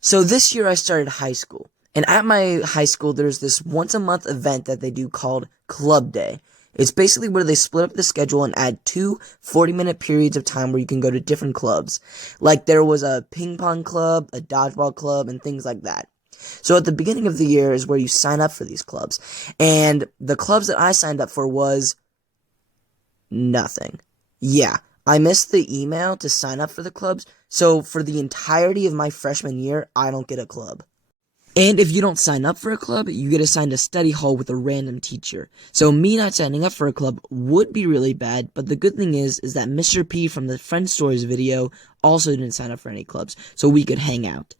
So this year I started high school. And at my high school, there's this once a month event that they do called Club Day. It's basically where they split up the schedule and add two 40-minute periods of time where you can go to different clubs. Like there was a ping pong club, a dodgeball club, and things like that. So at the beginning of the year is where you sign up for these clubs. And the clubs that I signed up for was nothing. Yeah, I missed the email to sign up for the clubs, so for the entirety of my freshman year, I don't get a club. And if you don't sign up for a club, you get assigned a study hall with a random teacher. So me not signing up for a club would be really bad, but the good thing is that Mr. P from the Friend Stories video also didn't sign up for any clubs, so we could hang out.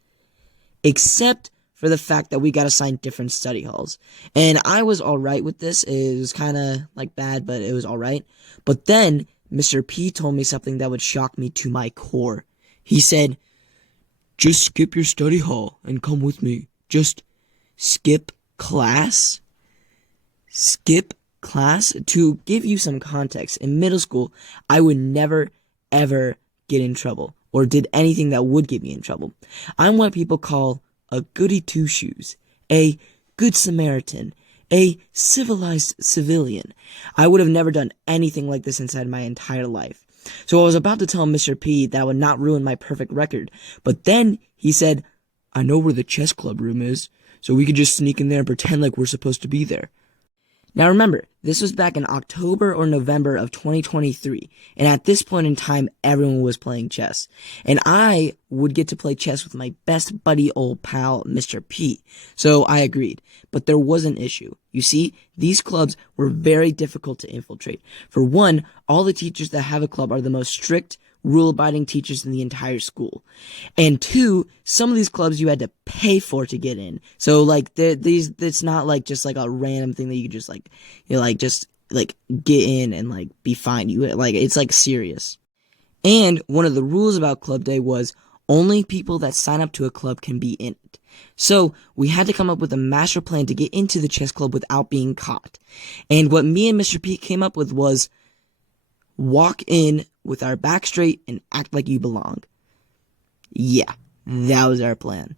Except for the fact that we got assigned different study halls. And I was alright with this. It was kind of like bad, but it was alright. But then Mr. P told me something that would shock me to my core. He said, "Just skip your study hall and come with me. Just skip class." Skip class? To give you some context, in middle school, I would never, ever get in trouble or did anything that would get me in trouble. I'm what people call a goody two-shoes, a good Samaritan, a civilized civilian. I would have never done anything like this inside my entire life. So I was about to tell Mr. P that I would not ruin my perfect record, but then he said, "I know where the chess club room is, so we could just sneak in there and pretend like we're supposed to be there." Now remember, this was back in October or November of 2023, and at this point in time, everyone was playing chess. And I would get to play chess with my best buddy old pal, Mr. P. So I agreed. But there was an issue. You see, these clubs were very difficult to infiltrate. For one, all the teachers that have a club are the most strict, rule-abiding teachers in the entire school. And two, some of these clubs you had to pay for to get in. So like it's not like just like a random thing that you could just like, you know, like just like get in and like be fine. You like it's like serious. And one of the rules about Club Day was only people that sign up to a club can be in it. So we had to come up with a master plan to get into the chess club without being caught. And what me and Mr. P came up with was walk in with our back straight and act like you belong. Yeah, that was our plan.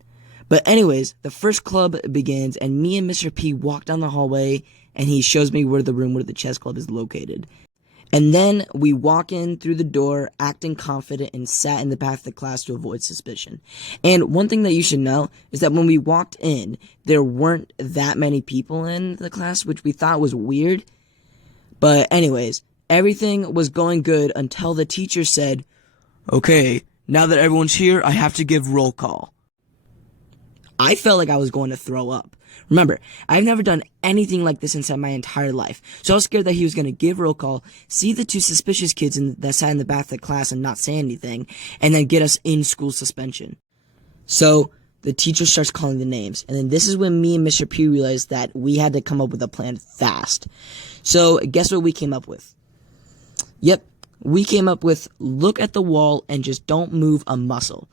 But anyways, the first club begins and me and Mr. P walk down the hallway and he shows me where the room where the chess club is located. And then we walk in through the door, acting confident, and sat in the back of the class to avoid suspicion. And one thing that you should know is that when we walked in, there weren't that many people in the class, which we thought was weird. But anyways, everything was going good until the teacher said, "Okay, now that everyone's here, I have to give roll call." I felt like I was going to throw up. Remember, I've never done anything like this inside my entire life, so I was scared that he was going to give roll call, see the two suspicious kids that sat in the back of the class and not say anything, and then get us in school suspension. So the teacher starts calling the names, and then this is when me and Mr. P realized that we had to come up with a plan fast. So guess what we came up with? Yep, we came up with look at the wall and just don't move a muscle.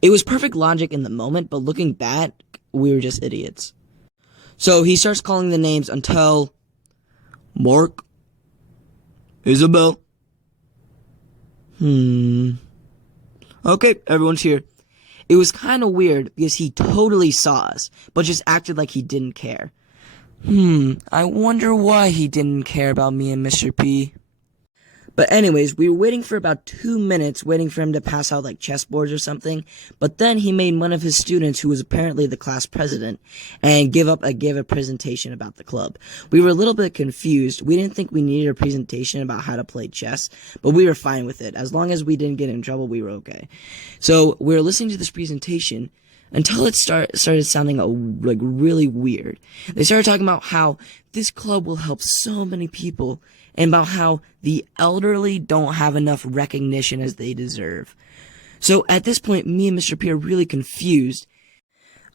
It was perfect logic in the moment, but looking back, we were just idiots. So he starts calling the names until Mark, Isabel. Okay, everyone's here. It was kind of weird because he totally saw us, but just acted like he didn't care. I wonder why he didn't care about me and Mr. P. But anyways, we were waiting for about 2 minutes, waiting for him to pass out like chessboards or something. But then he made one of his students, who was apparently the class president, and gave a presentation about the club. We were a little bit confused. We didn't think we needed a presentation about how to play chess, but we were fine with it. As long as we didn't get in trouble, we were okay. So we were listening to this presentation until it started sounding like really weird. They started talking about how this club will help so many people, and about how the elderly don't have enough recognition as they deserve. So at this point, me and Mr. P are really confused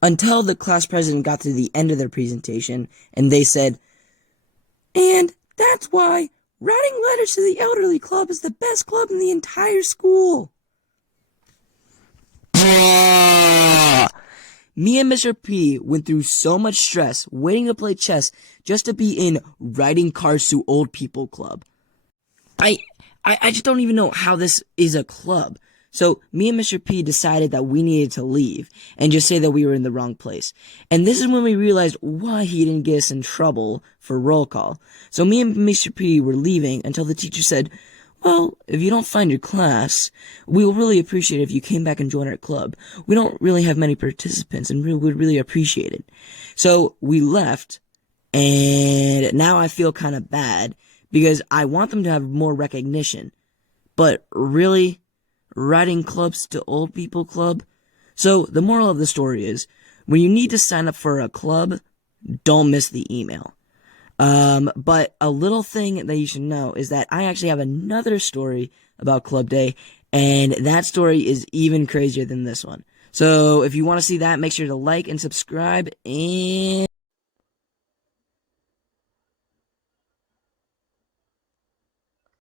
until the class president got to the end of their presentation, and they said, "And that's why writing letters to the elderly club is the best club in the entire school." Me and Mr. P went through so much stress waiting to play chess just to be in writing cards to old people club. I just don't even know how this is a club. So me and Mr. P decided that we needed to leave and just say that we were in the wrong place. And this is when we realized why he didn't get us in trouble for roll call. So me and Mr. P were leaving until the teacher said, well, if you don't find your class, we will really appreciate it if you came back and joined our club. We don't really have many participants and we would really appreciate it. So we left, and now I feel kind of bad because I want them to have more recognition. But really, writing clubs to old people club? So the moral of the story is, when you need to sign up for a club, don't miss the email. But a little thing that you should know is that I actually have another story about Club Day, and that story is even crazier than this one. So if you want to see that, make sure to like and subscribe, and